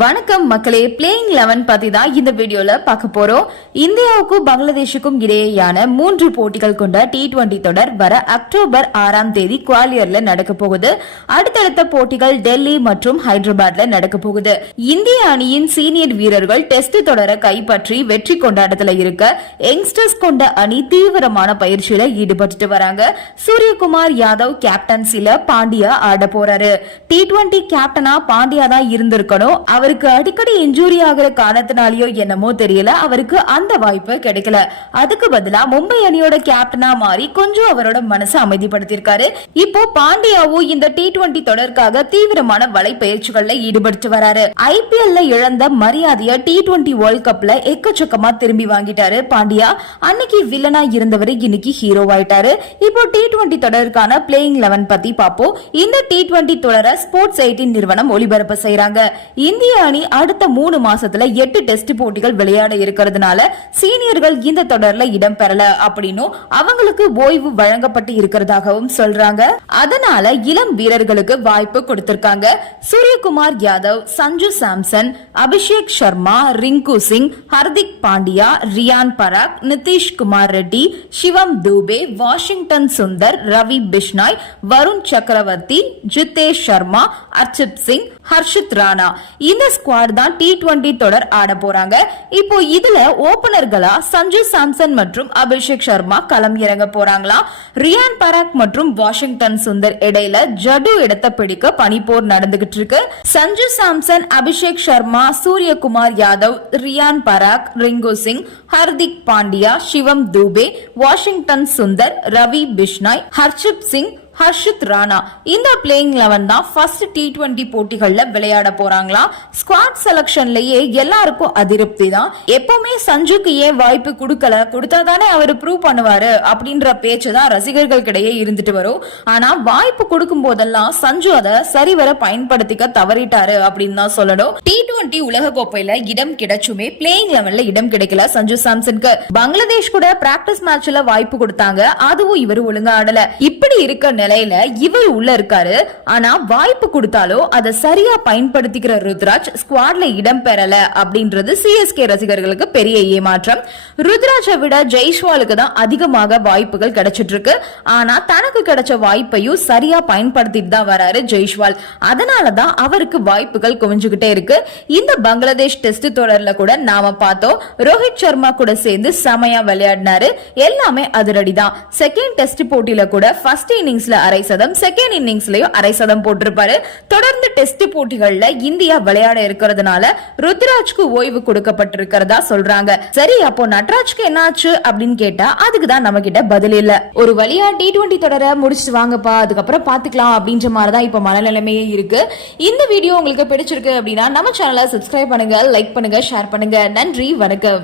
வணக்கம் மக்களே playing eleven பத்தி தான் இந்த வீடியோல பார்க்க போறோம். இந்தியாவுக்கும் பங்களாதேஷுக்கும் இடையேயான மூன்று போட்டிகள் கொண்ட டி டுவெண்டி தொடர் வர அக்டோபர் ஆறாம் தேதி குவாலியர்ல நடக்க போகுது. அடுத்தடுத்த போட்டிகள் டெல்லி மற்றும் ஹைதராபாத்ல நடக்க போகுது. இந்திய அணியின் சீனியர் வீரர்கள் டெஸ்ட் தொடரை கைப்பற்றி வெற்றி கொண்டாட்டத்துல இருக்க யங்ஸ்டர்ஸ் கொண்ட அணி தீவிரமான பயிற்சியில ஈடுபட்டு வராங்க. சூரியகுமார் யாதவ் கேப்டன்சில பாண்டியா ஆட போறாரு. டி டுவெண்டி கேப்டனா பாண்டியா தான் இருந்திருக்கணும். அவருக்கு அடிக்கடி இன்ஜூரி ஆகிற காரணத்தினாலயோ என்னமோ தெரியல. அவருக்கு அந்த வாய்ப்பு கிடைக்கல. அதுக்கு பதிலா மும்பை அணியோட கேப்டனா மாறி கொஞ்சம் அவரோட மனசை அமைதிப்படுத்தியிருக்காரு. இப்போ பாண்டியாவும் இந்த டி டுவெண்டி தொடருக்காக தீவிரமான வலை பயிற்சிகள்ல ஈடுபட்டு வராரு ஐபிஎல்ல இழந்த மரியாதைய டி டுவெண்டி வேர்ல்ட் கப்ல எக்கச்சக்கமா திரும்பி வாங்கிட்டாரு பாண்டியா. அன்னைக்கு வில்லனா இருந்தவர் இன்னைக்கு ஹீரோ ஆயிட்டாரு. இப்போ டி டுவெண்டி தொடருக்கான பிளேயிங் லெவன் பத்தி பார்ப்போம். இந்த டி டுவெண்டி தொடரை ஸ்போர்ட்ஸ் எயிட்டின் நிறுவனம் ஒளிபரப்பு செய்யறாங்க இந்திய அணி அடுத்த மூணு மாசத்துல எட்டு டெஸ்ட் போட்டிகள் விளையாட இருக்கிறதுனால சீனியர்கள் இந்த தொடர்ல இடம் பெறல அப்படின்னும் அவங்களுக்கு ஓய்வு வழங்கப்பட்டு இருக்கிறதாகவும் சொல்றாங்க. அதனால இளம் வீரர்களுக்கு வாய்ப்பு கொடுத்திருக்காங்க. சூரியகுமார் யாதவ் சஞ்சு சாம்சன் அபிஷேக் சர்மா ரிங்கு சிங் ஹர்திக் பாண்டியா ரியான் பராக் நிதிஷ் குமார் ரெட்டி சிவம் தூபே வாஷிங்டன் சுந்தர் ரவி பிஷ்னாய் வருண் சக்கரவர்த்தி ஜிதேஷ் சர்மா அர்ச்சித் சிங் ஹர்ஷித் ராணா. இந்த ஸ்குவாட் தான் டி டுவெண்ட்டி தொடர் ஆட போறாங்க. இப்போ இதுல ஓபனர்களா சஞ்சு சாம்சன் மற்றும் அபிஷேக் சர்மா களம் இறங்க போறாங்களா? ரியான் பராக் மற்றும் வாஷிங்டன் சுந்தர் இடையில ஜடு இடத்தை பிடிக்க பனிப்போர் நடந்துகிட்டு இருக்கு. சஞ்சு சாம்சன் அபிஷேக் சர்மா சூரியகுமார் யாதவ் ரியான் பராக் ரிங்கு சிங் ஹர்திக் பாண்டியா சிவம் தூபே வாஷிங்டன் சுந்தர் ரவி பிஷ்னாய் ஹர்ஷிப் சிங் ஹர்ஷித் ராணா. இந்த பிளேயிங் லெவன் தான் ஃபர்ஸ்ட் டி டுவெண்டி போட்டிகள்ல விளையாட போறாங்களா? ஸ்குவாட் செலக்ஷன்லயே எல்லாருக்கும் அதிருப்தி தான். எப்பவுமே சஞ்சுக்கு ஏன் வாய்ப்பு கொடுக்கல? கொடுத்தாதானே அவர் ப்ரூவ் பண்ணுவாரு? அப்படின்ற பேச்சு தான் ரசிகர்களுக்கிடையே இருந்துட்டு வரும். ஆனா வாய்ப்பு கொடுக்கும் போதெல்லாம் சஞ்சு அதை சரிவர பயன்படுத்திக்க தவறிட்டாரு அப்படின்னு தான் சொல்லணும். டி டுவெண்டி உலக கோப்பையில இடம் கிடைச்சுமே பிளேயிங் லெவன்ல இடம் கிடைக்கல சஞ்சு சாம்சனுக்கு. பங்களாதேஷ் கூட பிராக்டிஸ் மேட்ச்ல வாய்ப்பு கொடுத்தாங்க. அதுவும் இவர் ஒழுங்கா ஆடல இப்படி இருக்க நிலையில இவர் உள்ள இருக்காரு. ஆனா வாய்ப்பு கொடுத்தாலோ அதை சரியா பயன்படுத்திக்கிற ருத்ராஜ் ஸ்குவாட்ல இடம் பெறல அப்படின்றது சிஎஸ்கே ரசிகர்களுக்கு பெரிய ஏமாற்றம். ருத்ராஜை விட ஜெய்ஷ்வாலுக்கு தான் அதிகமாக வாய்ப்புகள் கிடைச்சிட்டு இருக்கு ஆனா தனக்கு கிடைச்ச வாய்ப்பையும் சரியா பயன்படுத்திட்டு தான் வராரு ஜெய்ஷ்வால். அதனாலதான் அவருக்கு வாய்ப்புகள் குவிஞ்சுகிட்டே இருக்கு. இந்த பங்களாதேஷ் டெஸ்ட் தொடர்ல கூட நாம பார்த்தோம். ரோஹித் சர்மா கூட சேர்ந்து செமையா விளையாடினாரு. எல்லாமே அதிரடி தான் செகண்ட் டெஸ்ட் போட்டியில கூட ஃபர்ஸ்ட் ஃபர்ஸ்ட் இன்னிங்ஸ்ல அரை சதம் செகண்ட் இன்னிங்ஸ்லயும் அரை சதம் போட்டிருப்பாரு. தொடர்ந்து டெஸ்ட் போட்டிகள்ல இந்தியா விளையாட இருக்கிறதுனால ருத்ராஜ்க்கு ஓய்வு கொடுக்கப்பட்டிருக்கிறதா சொல்றாங்க. சரி அப்போ நட்ராஜ்க்கு என்னாச்சு அப்படின்னு கேட்டா அதுக்கு தான் நம்ம கிட்ட பதில் இல்ல. ஒரு வழியா டி டுவெண்டி தொடர முடிச்சுட்டு வாங்கப்பா அதுக்கப்புறம் பாத்துக்கலாம் அப்படின்ற மாதிரி தான் இப்ப மனநிலைமையே இருக்கு. இந்த வீடியோ உங்களுக்கு பிடிச்சிருக்கு அப்படின்னா நம்ம சேனலை சப்ஸ்கிரைப் பண்ணுங்க லைக் பண்ணுங்க ஷேர் பண்ணுங்க. நன்றி வணக்கம்.